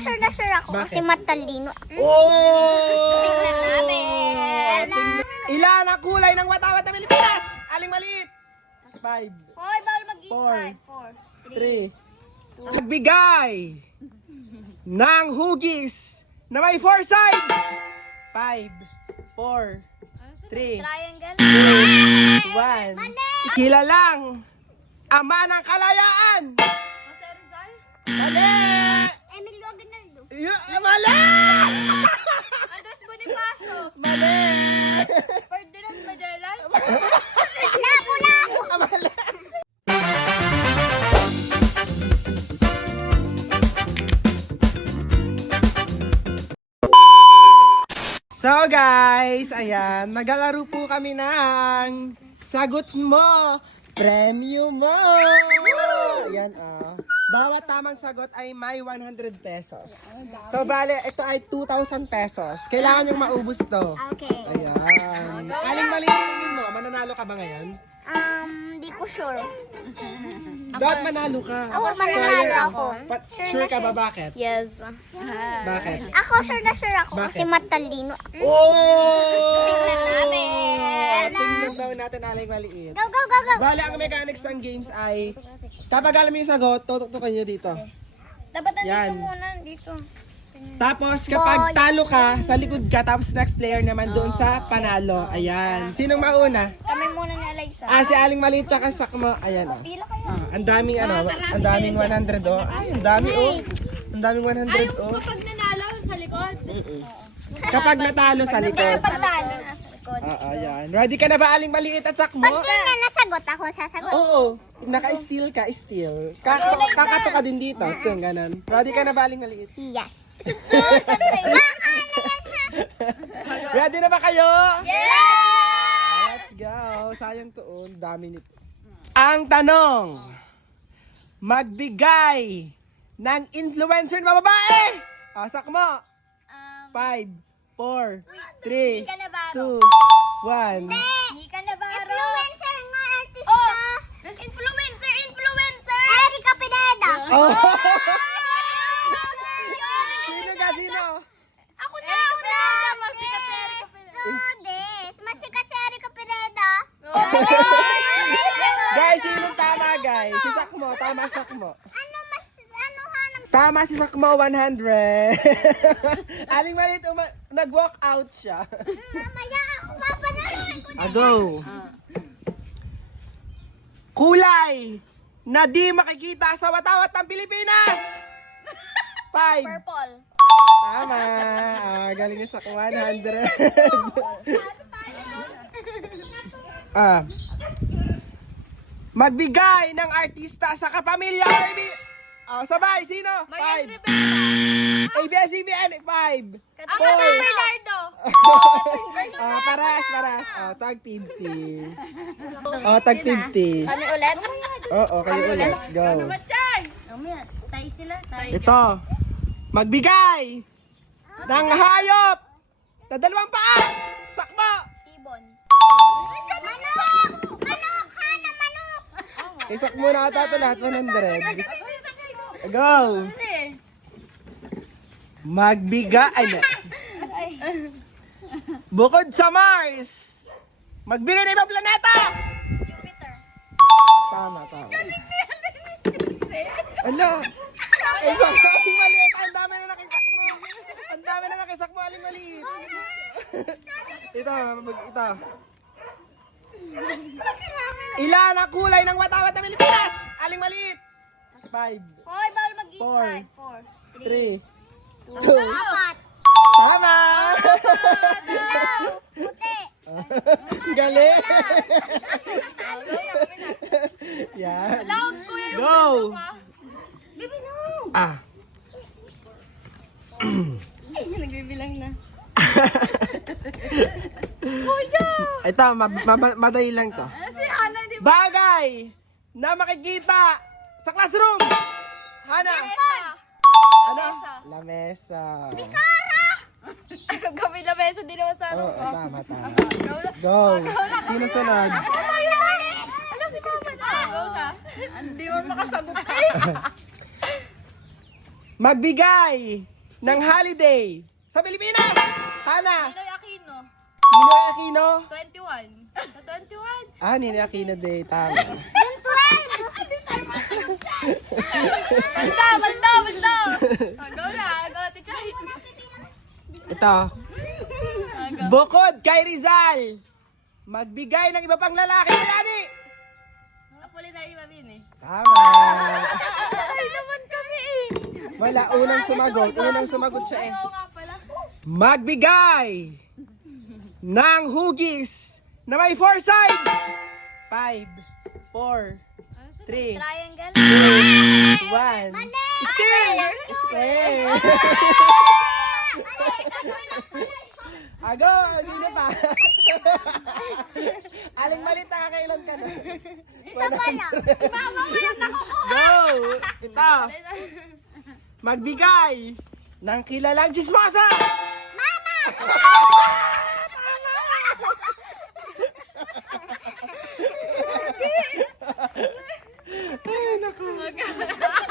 sure na sure ako kasi Bakit? matalino. Oh! Tingnan natin. Ilan ang kulay ng watawat na Pilipinas? Aling maliit. 5, Hoy, bawal mag-eat. Four. 5, 4, 3. Nagbigay ng hugis na may 4 sides. 5, 4, 3, triangle. 2, 1. Kilalang ama ng kalayaan. Jose Rizal. Mali! Emilio Aguinaldo. Mali! Andres Bonifacio. Mali! Ferdinand Magellan. Mali! So guys, ayan, maglalaro po kami ng Sagot Mo, Premium Mo. Ayan, bawat tamang sagot ay may 100 pesos. So bale, ito ay 2,000 pesos. Kailangan yung maubos to. Okay. Ayan. Aling mali yung tingin mo, mananalo ka ba ngayon? Di ko sure. Dapat manalo ka. Ako, mananalo ako. Sure ka ba bakit? Yes. Bakit? Ako sure na sure ako kasi Bakit? matalino. Oh! Tingnan natin. Tingnan daw natin aling maliit. Go, go, go, go. Bale, ang mechanics ng games ay kapag alam mo yung sagot, tutukan nyo dito. Dapat nandito Yan. muna, dito. Tapos kapag talo ka, sa likod ka, tapos next player naman doon sa panalo. Ayan. Sinong mauna? Kami muna ni Eliza. Si Aling Maliit tsaka Sakmo. Ayan oh. Pila kayo. Ang daming ang daming 100 oh. Ay, ang dami oh. Ang daming 100 oh. Kapag nanalo sa likod. Kapag natalo sa likod. Kapag talo nasa likod. Ayan. Ready ka na ba Aling Maliit at Sakmo? Pag na nasagot ako, sasagot. Oo. Naka-steal ka, steal. Kakato ka din dito. Ito yung ganun. Ready ka na ba Aling Maliit? Yes. Ready na ba kayo? Yeah! Let's go. Sayang tuon. Dami nito. Ang tanong. Magbigay ng influencer na babae. Sakmo. 5, 4, 3, 2, 1. Hindi ka na baro. Influencer nga artista. Influencer. Erika Pineda. Oh. Sino? Ako na. Masikat si Erika Pineda. Masikat si Erika Pineda. Guys, sinong tama guys? Si Sakmo. Tama si Sakmo. Hanap? Tama si Sakmo, 100. Aling Maliit, nag-walk out siya. Mamaya ako papanaluin ko na. Go. Kulay na di makikita sa watawat ng Pilipinas. 5. Purple. Tama. Galing niya sa 100. Magbigay ng artista sa kapamilya. Sabay, sino? 5. ABS-CBN, 5. Ako na, Bernardo. Paras. Tag 50. Tag 50. Kami ulit? Oo, kayo ulit. Go. Tayo sila. Ito. Magbigay ng hayop na 2 paa. Sakmo. Ibon. Manok! Hana, manok! Isak mo na ata ito lahat 100. Go. Magbigay. Bukod sa Mars. Magbigay ng ibang planeta. Jupiter. Tama. Ano? Aling maliit. Ang dami na nakisak mo. Ang dami na nakisak mo, aling maliit. Ito. Ilan ang kulay ng watawat na Pilipinas? Aling maliit. 5, Hoy, bawal mag-eat. Four. 5, 3, 2. 4, 4. Tama! Puti. Galing! Yan. Loud ko yung Go! Bibi, no. Nagbibilang na. Ito, madali lang to. Si Hana, di Bagay na makikita sa classroom! Hana! Ano? Lamesa. Ano kami na beso din naman sa Oo, tama. Go! Sino sunod? Ano si Mama na? Go ka. Hindi mo makasagot eh. magbigay ng holiday sa Pilipinas? Hana? Ninoy Aquino. Ninoy Aquino? 21. Sa 21. Ah, Ninoy Aquino Day. Tama. Yung 12. Banda! Go na. Go, Tichay. Ito. Bukod kay Rizal, magbigay ng iba pang lalaki. Yani! Apolinario Mabini. Tama. Ay, naman kami eh. Wala, unang sumagot. Unang sumagot siya eh. Oo nga pala. Magbigay ng hugis na may 4 sides. 5, 4, 3, Triangle. 2, 1. Square! Square! Ago, sino pa? Aling malit nakakailan ka na. Isa pa lang. Go! Ito. Magbigay ng kilalang chismosa. Mama!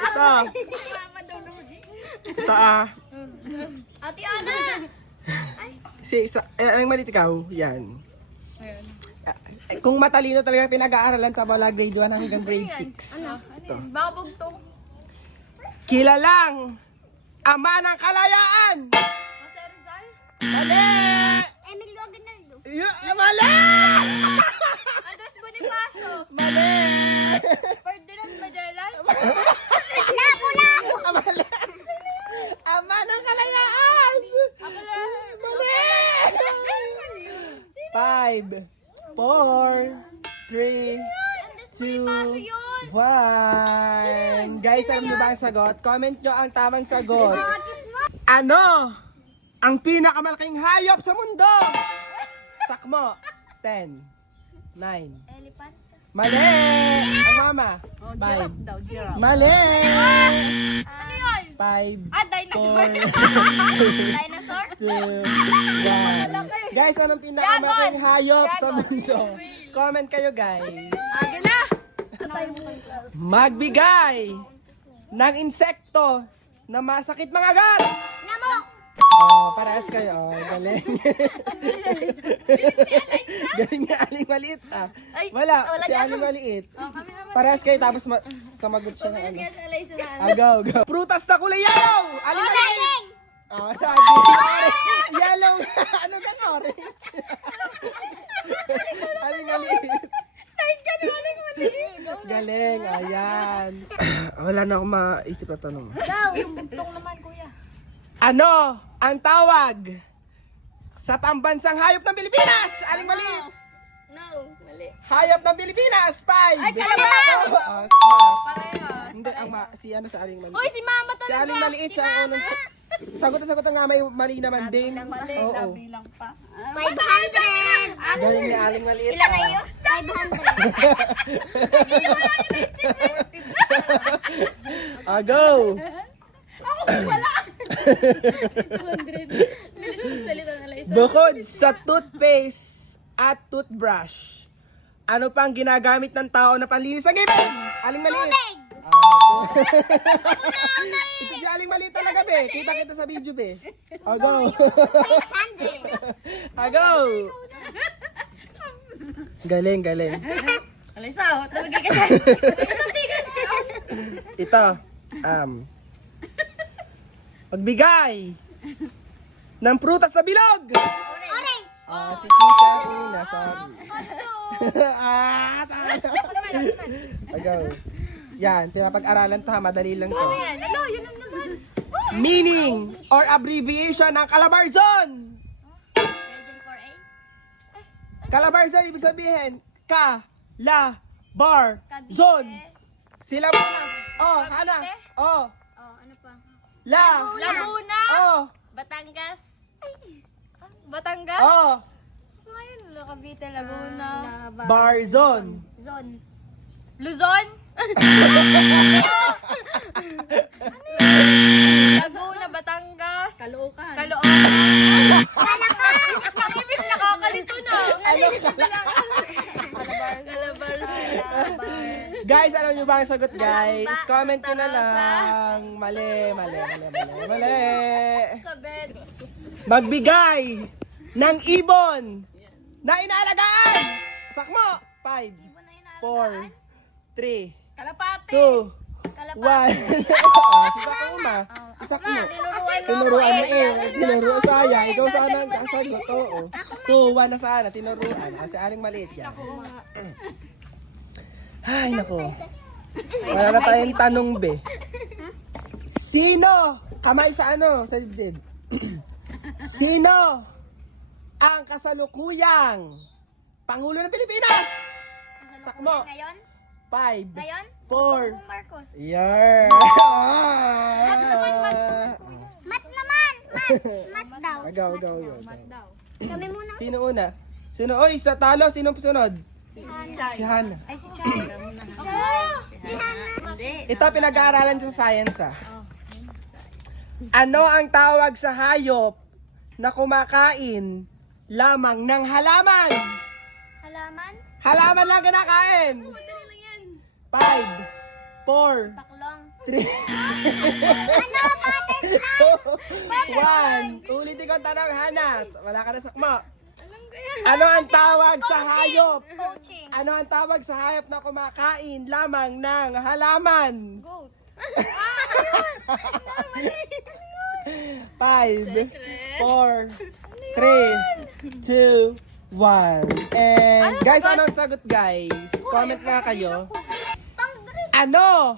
Ito. Ito Ate Ana! Aling malit ikaw, yan. Kung matalino talaga pinag-aaralan sa mula grade 1 hanggang grade 6. Ito. Baka bugtong. Kilalang ama ng kalayaan. Jose Rizal. Mali! Emilio Aguinaldo. Mali! Andres Bonifacio. Mali! Ferdinand Magellan. Lapu-lapu! Mali! Ama ng kalayaan. Apala. Mali! 5, 4, 3, 2, 1. Guys, alam niyo ba ang sagot? Comment nyo ang tamang sagot. Ano ang pinakamalaking hayop sa mundo? Sakmo. 10, 9. Elephant. Mali! Ang mama. 5. Mali! Ano yun? 5, Ah, dinosaur. 4, Dinosaur? 2, 1. Guys, anong pinakamalaking hayop sa mundo? Comment kayo, guys. Magbigay ng insekto na masakit mga agat. Lamok! Oh, parehas kayo. Oh, galing. Galing nga aling maliit ah. Wala, si aling maliit. Kami naman. Parehas kayo tapos samagot siya ng ano. Sa alay sa Go, go. Prutas na kulay yellow! Aling maliit! Saging! Oh, saging. Yellow. Ano ba orange? Aling maliit. Galing, ayan. Wala na akong maisip na tanong. Go! bugtong naman, kuya. Ano ang tawag sa pambansang hayop ng Pilipinas? Aling maliit. No, mali. Hayop ng Pilipinas. 5. Ay, Parehas. Hindi, si ano sa aling maliit. Uy, si mama Si talaga. aling maliit siya ang unang sagot nga may mali naman din. Oo. 500! Galing ni aling maliit. Ilan na yun? 500. Go! Salita na alay sa. Bukod sa toothpaste at toothbrush, ano pang ginagamit ng tao na panlinis ng ngipin? Aling maliit. Tubig! Ito si aling maliit talaga, be. Kita kita sa video, be. Go. 600! Go. Galing, galing. Alay sa, tabigay ka dyan. Ito, pagbigay ng prutas na bilog. Orange! Si Chicha una, sorry. Go. Yan, pinapag-aralan to ha, madali lang to. Ano yan? Ano, yun ang naman. Meaning or abbreviation ng Calabarzon. Region 4A? Calabarzon, ibig sabihin, Ka-la-bar-zon. Sila muna. Oh, Hana. Oh, Oh, ano pa? la. Laguna. Oh, Batangas. Batangas? oh. Ngayon, Cavite, Laguna. Barzon. Zone. Luzon? Laguna, Batangas. Caloocan. Ang ibig nakakalito na. Ano? Calabar. Guys, alam nyo ba? ba ang sagot, guys? Comment nyo na lang. Mali. Kabed. Magbigay ng ibon na inaalagaan. Sakmo. 5, 4, 3, Kalapati. 2, 1. Si Sakuma. Isakmo. Tinuruan mo eh. Tinuruan sayang. Ikaw sana ang kasagot. Oo. 2, 1 na sana. Tinuruan. Kasi aling maliit yan. Ay, nako. Wala na tayong tanong, be. Sino? Kamay sa ano? Sa dibdib. Sino ang kasalukuyang Pangulo ng Pilipinas? Sakmo. Ngayon? 5, Ngayon? 4. Bongbong Marcos. Yeah. Mat naman! Mat daw. Go. Daw. Kami muna. Sino una? Sino? Oy, sa talo. Sino sunod? Si Hana. Ay, si Chay. Si Hana. Ito pinag-aaralan sa science Ano ang tawag sa hayop na kumakain lamang ng halaman? Halaman? Halaman lang kinakain. 5, 4, Baklong. 3, Ano? Butterfly? 1. Ulitin ko ang tanong, Hana. Wala ka na sakmo. Ano ang tawag sa hayop? Coaching. Ano ang tawag sa hayop na kumakain lamang ng halaman? Goat. 5, 4, 3, 2, 1. And guys, ano ang sagot, guys? Comment nga kayo. Ano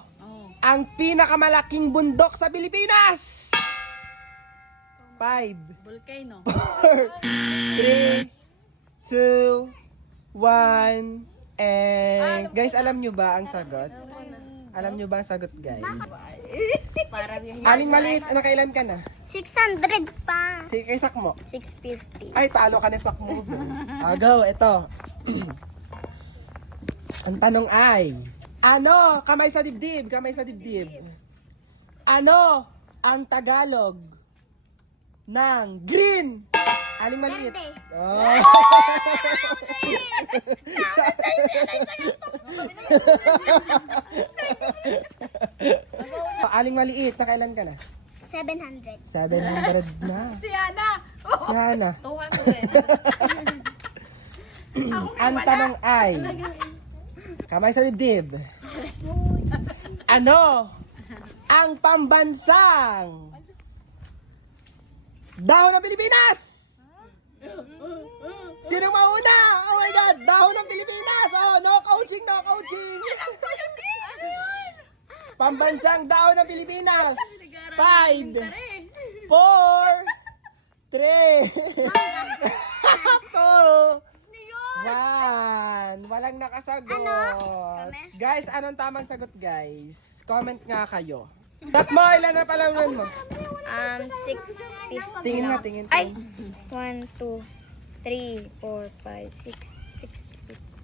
ang pinakamalaking bundok sa Pilipinas? 5, Volcano. 4, 3, 2, 1. And guys, alam nyo ba ang sagot? Alam nyo ba ang sagot, guys? Aling maliit, nakailan ka na? 600 pa. Sige, kay Sakmo. 650. Ay, talo ka na Sakmo. Go, ito. Ang tanong ay, ano? Kamay sa dibdib. Ano ang Tagalog ng green? Aling maliit. Verde. Oh. Aling maliit, nakailan ka na? 700. 700 na. Si Ana. Si Hana. 200. Ang tanong ay, kamay sa dibdib. Ano ang pambansang dahon ng Pilipinas? Sino mauna? Oh my God, dahon ng Pilipinas. Oh, no coaching. Pambansang dahon ng Pilipinas. 5, 4, 3, 2, 1. Walang nakasagot. Kami? Guys, anong tamang sagot, guys? Comment nga kayo. Tatmo, ilan na palamunan mo? 650. Tingin nga, tingin. Ay! 1, 2, 3, 4, 5, 6,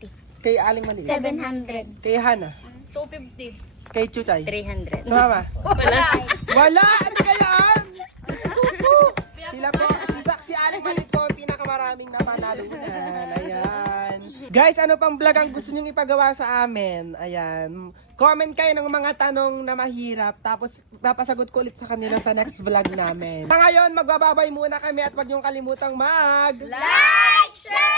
650. Kay Aling Maliit. 700. Kay Hana. 250. Kay Chuchay. 300. Sumama. Wala. Wala! Ano kayaan? Sila po, si Aling Maliit po ang pinakamaraming napanalunan. Ayan. Guys, ano pang vlog ang gusto nyong ipagawa sa amin? Ayan. Comment kayo ng mga tanong na mahirap. Tapos, papasagot ko ulit sa kanila sa next vlog namin. Sa ngayon, magbababay muna kami at huwag nyong kalimutang Like, share,